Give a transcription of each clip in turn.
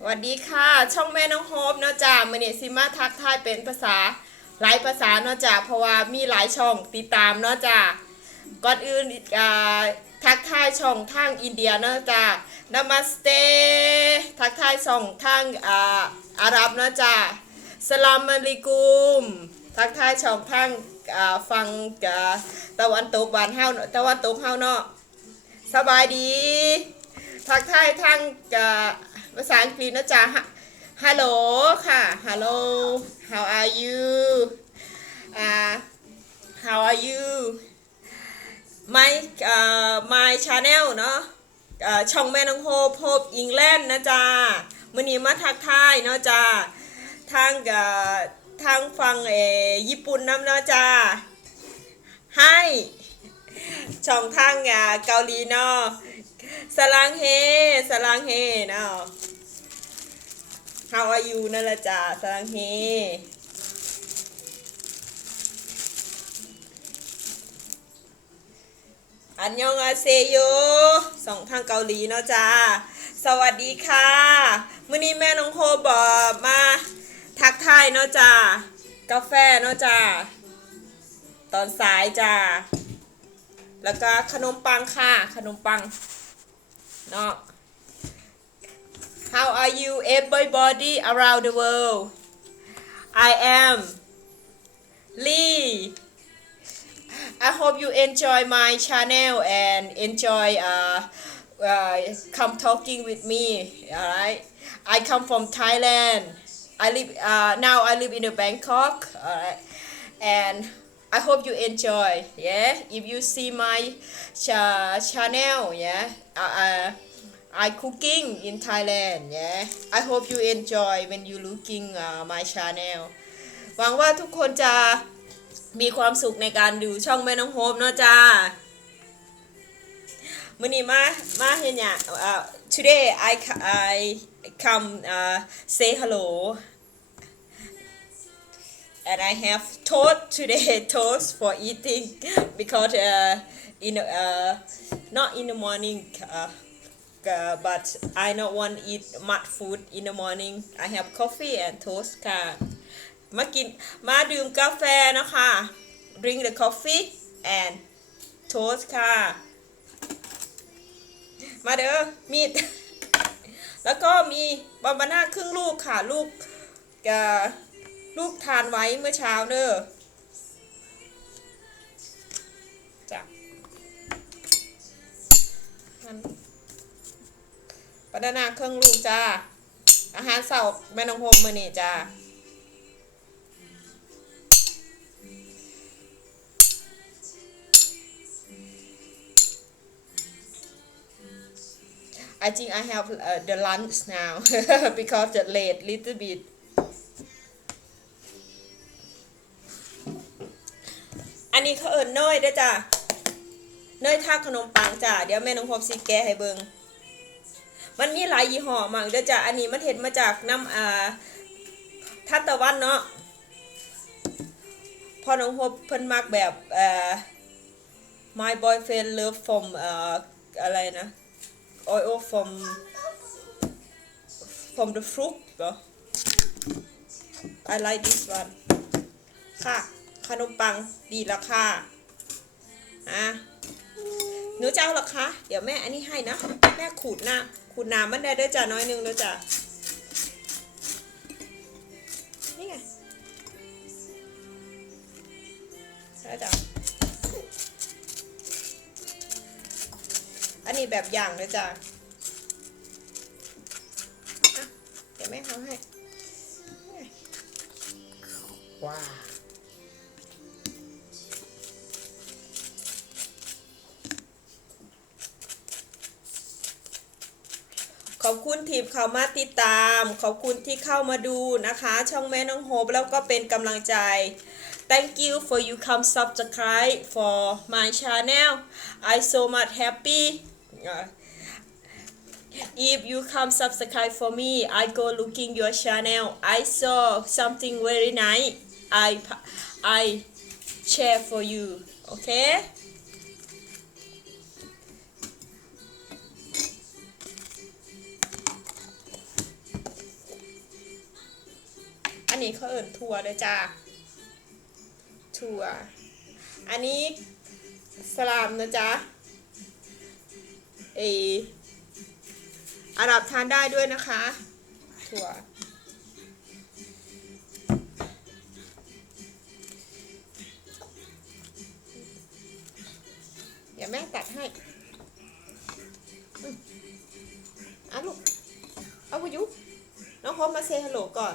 สวัสดีค่ะ ช่องแม่น้องโฮปเนาะจ้ามื่อนี้ซิมาทักทายเป็นภาษาหลายภาษาเนาะจ้าเพราะว่ามีหลายช่องติดตามเนาะจ้าก่อนอื่นอ่าทักทายช่องทางอินเดียเนาะจ้านามาสเตทักทายช่องทางอ่าอาหรับเนาะจ้าสลามอะลัยกุม ทักทายช่องทางอ่าฟังอ่าตะวันตกบ้านเฮาตะวันตกเฮาเนาะสบายดี ทักทายทางอ่า ภาษาอังกฤษนะจ๊ะฮัลโหลค่ะฮัลโหล how are you อ่า how are you my อ่า my channel เนาะอ่าช่องแม่น้องโฮปโฮปอิงแลนด์นะจ๊ะมื่อนี้มาทักทายเนาะจ๊ะทางอ่าทางฟังเออญี่ปุ่นน้ำเนาะจ๊ะให้ช่องทางอ่าเกาหลีเนาะสลังเฮสลังเฮเนาะ How are you นั่นละจ้าสลังเฮอันยองอาเซโยสองทางเกาหลีเนาะจ้า สวัสดีค่ะมื้อนี้แม่น้องโฮบอกมาทักทายเนาะจ้า กาแฟเนาะจ้า ตอนสายจ้า แล้วก็ขนมปังค่ะ ขนมปัง เนาะ How are you everybody around the world? I am Lee. I hope you enjoy my channel and enjoy uh, uh, come talking with me alright? I come from Thailand. I live uh, now I live in the Bangkok alright? And I hope you enjoy yeah? If you see my cha- channel yeah? Uh, uh, I cooking in Thailand yeah I hope you enjoy when you looking uh, my channel หวังว่าทุกคนจะมีความสุขในการดูช่องแม่น้องโฮปเนาะจ้ามื่อนี้มามาเห็นเนี่ย today I I come uh, say hello and I have toast today toast for eating because uh, in uh, not in the morning uh, uh, but I not want eat much food in the morning I have coffee and toast ค่ะ มากิน มาดื่มกาแฟนะคะ drink the coffee and toast ค่ะ มาเด้อมีด แล้วก็มีบาบาน่าครึ่งลูกค่ะ ลูกกะลูกทานไว้เมื่อเช้าเนอ บานาน่าครึ่องลูกจ้า อาหารเสาร์แม่น้องโฮมมือนี่จ้า I think I have uh, the lunch now because the late little bit อันนี้เขาเอิญเนยเด้จ้ะเนยทาขนมปังจ้ะเดี๋ยวแม่น้องพบสิแกให้เบิง มันมีหลายยี่ห้อมากเด้อจ้ะอันนี้มันเห็ดมาจากน้ำอ่าทัตตะวันเนาะพอน้องพบเพิ่นมักแบบเอ่อ my boyfriend love from เอ่ออะไรนะ oil from from the fruit เหรอ I like this one ค่ะ ขนมปังดีแล้วค่ะอะ หนูจะเอาหรอคะ เดี๋ยวแม่อันนี้ให้นะ แม่ขูดหน้าขูดน้ำมันได้ด้วยจ้ะน้อยนึงด้วยจ้ะนี่ไงได้จ้ะอันนี้แบบอย่างเลยจ้ะอะเดี๋ยวแม่ทำให้ว้าว อบคุณทีมเขามาติดตาม ขอบคุณที่เข้ามาดูนะคะ ช่องแม่น้องโฮปแล้วก็เป็นกำลังใจ Thank you for you come subscribe for my channel I so much happy if you come subscribe for me I go looking your channel I saw something very nice I I share for you okay อิ่นถั่วเลยจ้าถั่ว อันนี้สลามนะจ๊ะเอออาหรับทานได้ด้วยนะคะ ถั่ว เดี๋ยวแม่ตัดให้เอะลูก เอาไปยุน้องพบมาเซฮัลโหลก่อน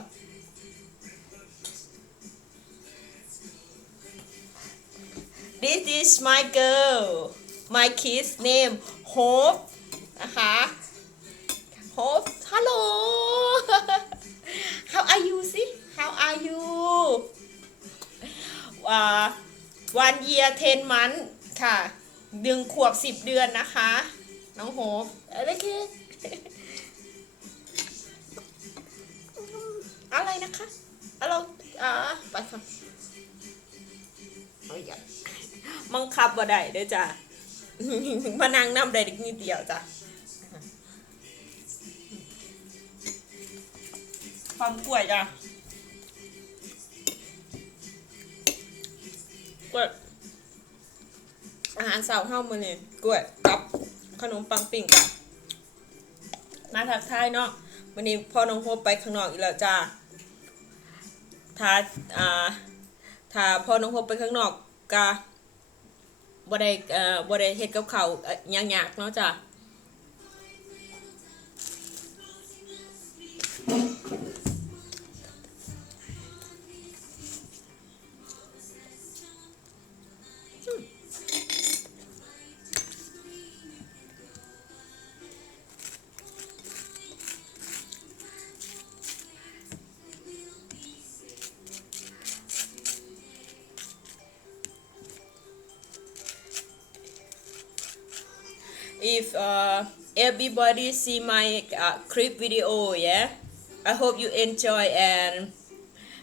This is my girl my kid's name Hope นะคะ Hope Hello How are you สิ How are you อ่า one year ten month ค่ะหนึ่งขวบสิบเดือนนะคะ น้องโฮปอะไรเคอะไรนะคะอาเราอ่าไปค่ะ มังคับบ่ได้เด้อจ้ะมานั่งน้ำได้นิดเดียวจ้ะความกล้วยจ้ะกล้วยอาหารเสาร์เฮ้ามือนี่กล้วยกับขนมปังปิ่งกับมาทักทายเนาะวันนี้พ่อน้องโฮปไปข้างนอกอีกแล้วจ้าถ้าอ่าถ้าพอน้องพบไปข้างนอกก็ บ่ได้เอ่อบ่ได้เฮ็ดกับเขาวเอ่อยากๆเนาะจ้ะ if uh, everybody see my uh, clip video yeah i hope you enjoy and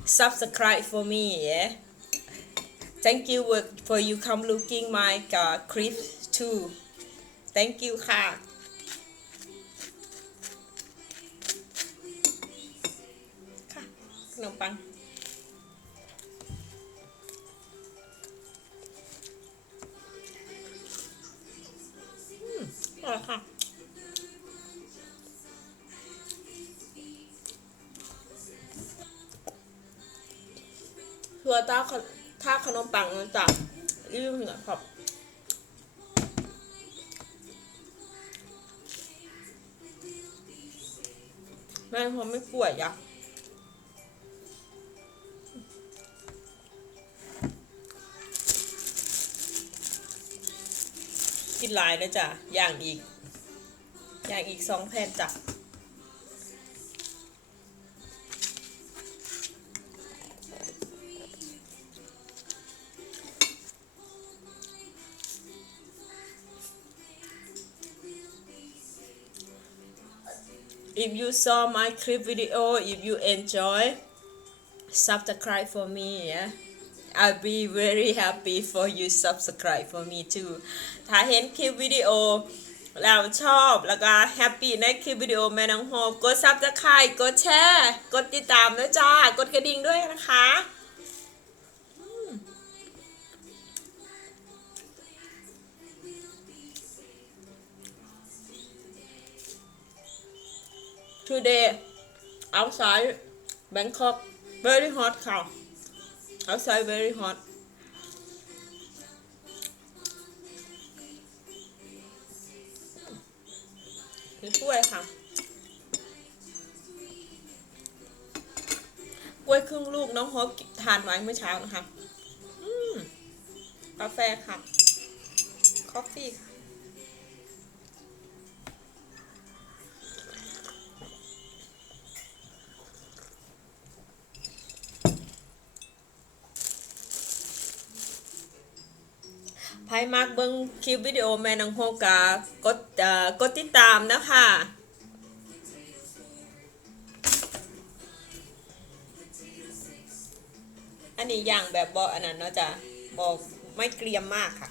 subscribe for me yeah thank you for- for you come looking my uh, clip too thank you ค่ะค่ะขนมปัง ร่อยค่ะตัวต้าถ้าขนมปังมันจะรีบเหงื่อครับแม่ผมไม่ป่วยอะ กินหลายนะจ๊ะอย่างอีกอย่างอีกสองแผ่นจ้ะ If you saw my clip video, if you enjoy, subscribe for me, yeah. I'll be very happy for you subscribe for me too ถ้าเห็นคลิปวิดีโอแล้วชอบแล้วก็แฮปปี้ในคลิปวิดีโอแม่น้องโฮมกด subscribe กดแชร์กดติดตามด้วยจ้า กดกระดิ่งด้วยนะคะอืม Today outside Bangkok very hot ค่ะ outside very hot คือกล้วยค่ะ กล้วยครึ่งลูกน้องฮอปทานไว้เมื่อเช้านะคะ อืมกาแฟค่ะ คอฟฟี่ค่ะ ไพมากเบิ้งคลิปวิดีโอแม่นางโฮกากดกดติดตามนะคะอันนี้อย่างแบบบออันนั้นเนาะจ้ะบอกไม่เกรียมมากค่ะ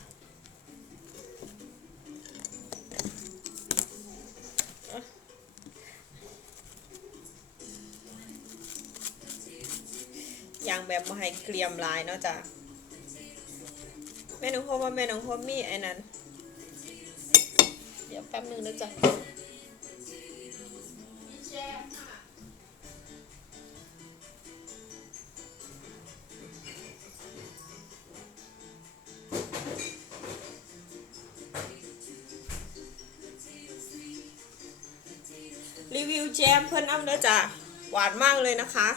อย่างแบบมาให้เกรียมลายเนาะจ้ะ แม่น้องโฮมว่าแม่น้องโฮมมีไอ้นั้น เดี๋ยวแป๊บหนึงนะจ๊ะรีวิวแจมเพิ่นอ้ำเด้อจ้ะหวานมากเลยนะคะ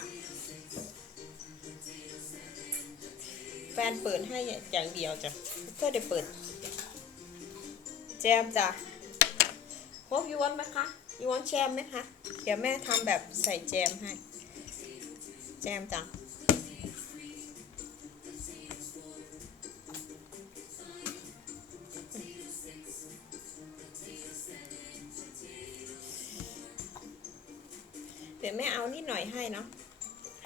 เปิดให้อย่างเดียวจ้ะเพื่อได้เปิด แจมจ้ะพวกยูวันไหมคะยูวันแจมไหมคะ เดี๋ยวแม่ทำแบบใส่แจมให้ แจมจ้ะเดี๋ยวแม่เอานิดหน่อยให้เนาะ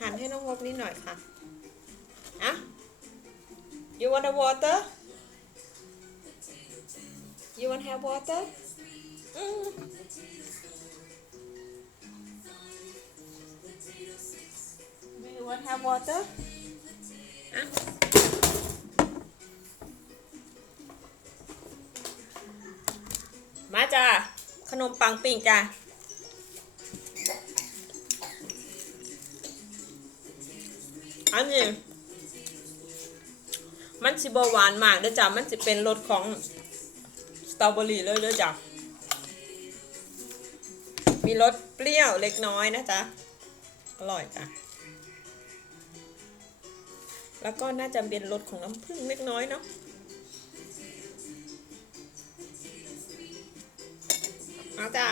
หั่นให้น้องวบนิดหน่อยค่ะอะ You want a water? You want have water? Mm. Do you want have water? มาจ้าขนมปังปิ้งจ้าอันนี้ มันสิบหวานมากเด้อจ้ะมันสิเป็นรสของสตรอเบอรี่เลยเด้อจ้ะมีรสเปรี้ยวเล็กน้อยนะจ๊ะอร่อยจ้ะแล้วก็น่าจะเป็นรสของน้ำผึ้งเล็กน้อยเนาะเอาจ้ะ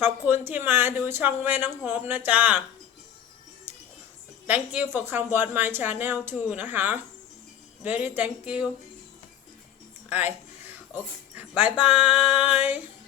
ขอบคุณที่มาดูช่องแม่น้องโฮปนะจ๊ะ thank you for come watch my channel too นะคะ very thank you ไอโอเคบายบาย